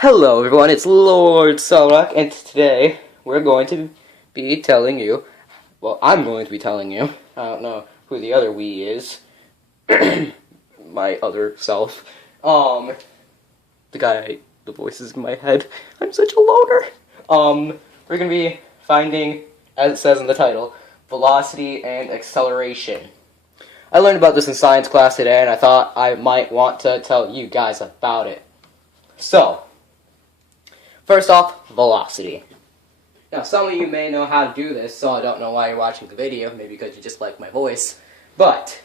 Hello everyone, it's Lord Solrock, and today we're going to be telling you, well, I'm going to be telling you, I don't know who the other we is, my other self, the voices in my head, I'm such a loner, we're going to be finding, as it says in the title, velocity and acceleration. I learned about this in science class today, and I thought I might want to tell you guys about it. So, first off, velocity. Now, some of you may know how to do this, so I don't know why you're watching the video, maybe because you just like my voice. But,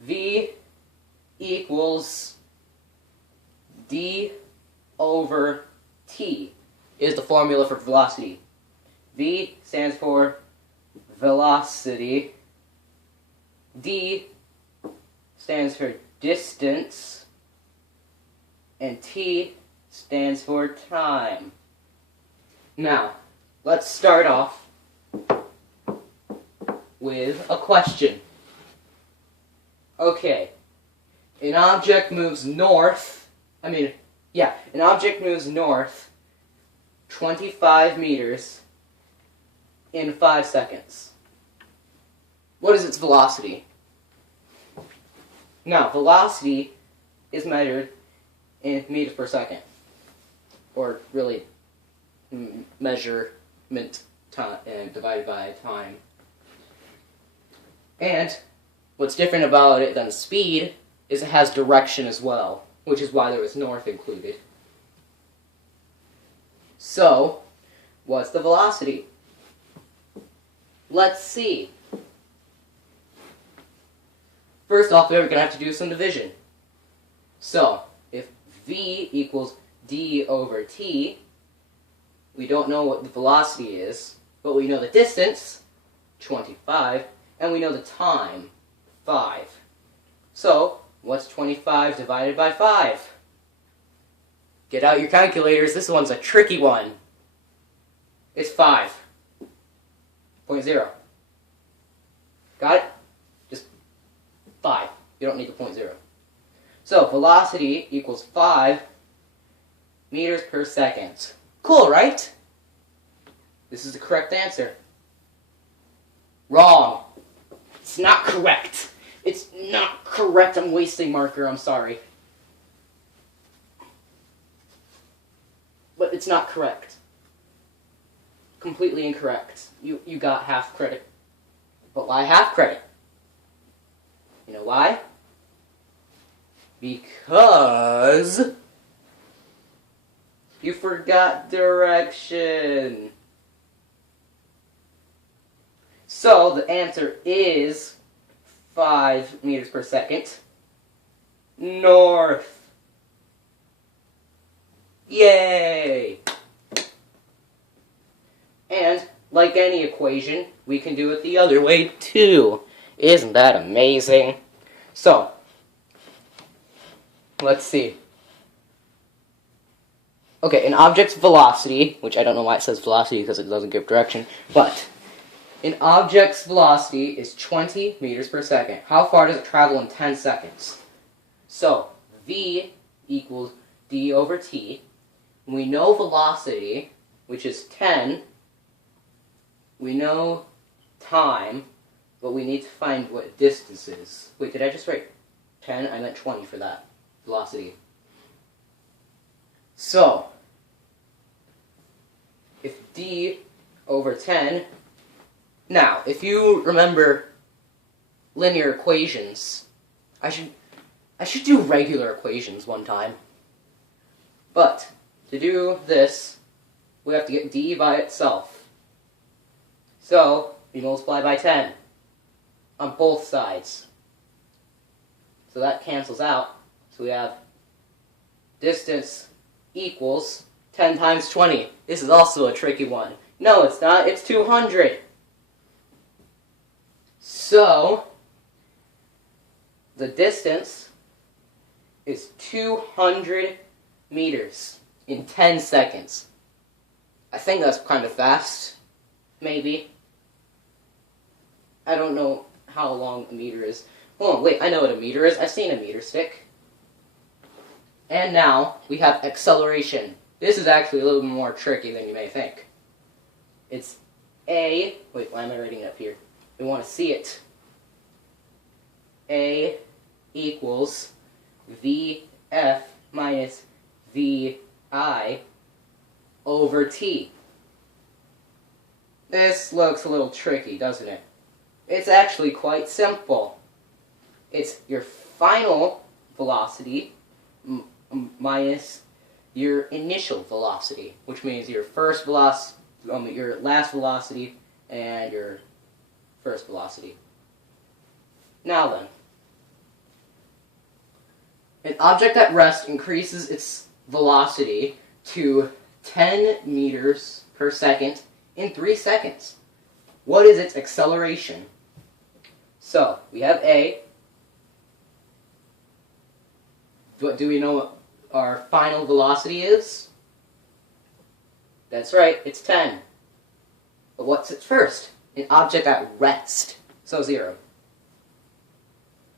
V equals D over T is the formula for velocity. V stands for velocity. D stands for distance. And T stands for time. Now, let's start off with a question. Okay, an object moves north, an object moves north 25 meters in 5 seconds. What is its velocity? Now, velocity is measured in meters per second. Or really, measurement time divided by time. And what's different about it than speed is it has direction as well, which is why there was north included. So, what's the velocity? Let's see. First off, we're going to have to do some division. So, if V equals D over T, we don't know what the velocity is, but we know the distance, 25, and we know the time, 5. So, what's 25 divided by 5? Get out your calculators, this one's a tricky one. It's 5.0. Got it? Just 5. You don't need the 0.0. So, velocity equals 5 meters per second. Cool, right? This is the correct answer. Wrong. It's not correct. It's not correct. I'm wasting marker. I'm sorry. But it's not correct. Completely incorrect. You got half credit. But why half credit? You know why? Because you forgot direction. So the answer is 5 meters per second. North. Yay! And, like any equation, we can do it the other way too. Isn't that amazing? So, let's see. Okay, an object's velocity, which I don't know why it says velocity because it doesn't give direction, but an object's velocity is 20 meters per second. How far does it travel in 10 seconds? So, V equals D over T. We know velocity, which is 10. We know time, but we need to find what distance is. Wait, did I just write 10? I meant 20 for that. Velocity. So, if D over 10, now, if you remember linear equations, I should do regular equations one time. But, to do this, we have to get D by itself. So, we multiply by 10 on both sides. So that cancels out. So we have distance equals 10 times 20. This is also a tricky one. No, it's not. It's 200. So, the distance is 200 meters in 10 seconds. I think that's kind of fast. Maybe. I don't know how long a meter is. Hold on, wait, I know what a meter is. I've seen a meter stick. And now we have acceleration. This is actually a little bit more tricky than you may think. It's A, wait, why am I writing it up here? We want to see it. A equals VF minus VI over T. This looks a little tricky, doesn't it? It's actually quite simple. It's your final velocity minus your initial velocity, which means your first velocity, your last velocity, and your first velocity. Now then, an object at rest increases its velocity to 10 meters per second in 3 seconds. What is its acceleration? So, we have A. Do we know what our final velocity is? That's right, it's 10. But what's its first? An object at rest, so 0.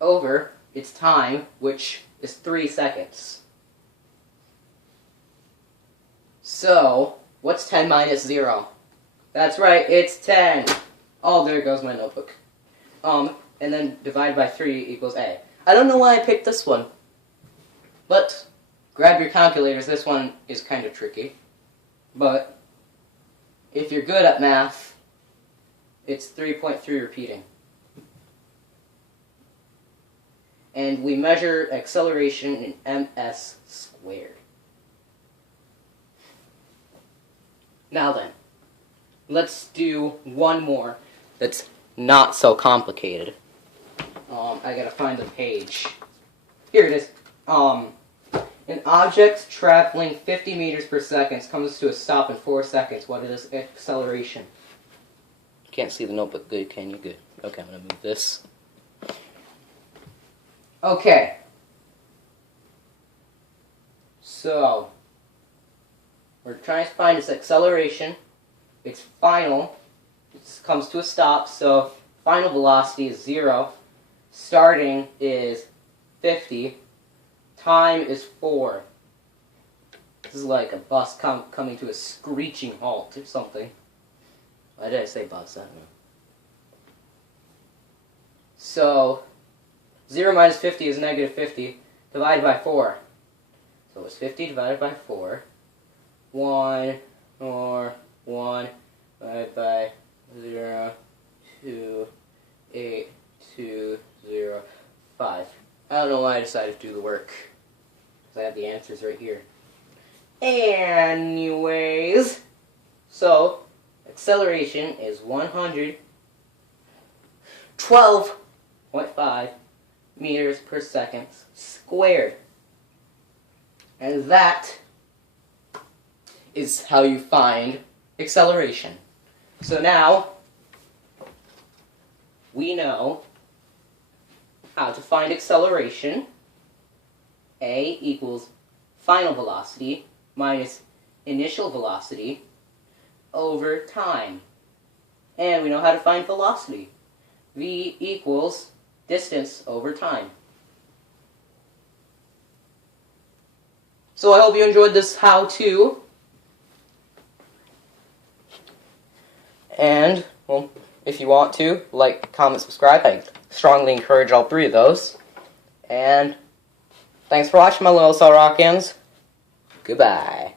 Over its time, which is 3 seconds. So, what's 10 minus 0? That's right, it's 10. Oh, there goes my notebook. And then divide by 3 equals A. I don't know why I picked this one. But, grab your calculators, this one is kind of tricky. But, if you're good at math, it's 3.3 repeating. And we measure acceleration in ms squared. Now then, let's do one more that's not so complicated. I gotta find the page. Here it is. An object traveling 50 meters per second comes to a stop in 4 seconds. What is its acceleration? Can't see the notebook good, can you? Good. Okay, I'm gonna move this. Okay. So, we're trying to find its acceleration. Its final, it comes to a stop, so final velocity is 0. Starting is 50. Time is 4. This is like a bus coming to a screeching halt or something. Why did I say bus? I don't know. So, 0 minus 50 is negative 50, divided by 4. So it's 50 divided by 4. 1 or 1 divided by 0, 2, 8, 2, 0, 5. I don't know why I decided to do the work. Because I have the answers right here. Anyways, so acceleration is 112.5 meters per second squared. And that is how you find acceleration. So now, we know how to find acceleration. A equals final velocity minus initial velocity over time. And we know how to find velocity. V equals distance over time. So I hope you enjoyed this how-to. And, well, if you want to, like, comment, subscribe. I strongly encourage all 3 of those. And thanks for watching, my little Cell Rockians. Goodbye.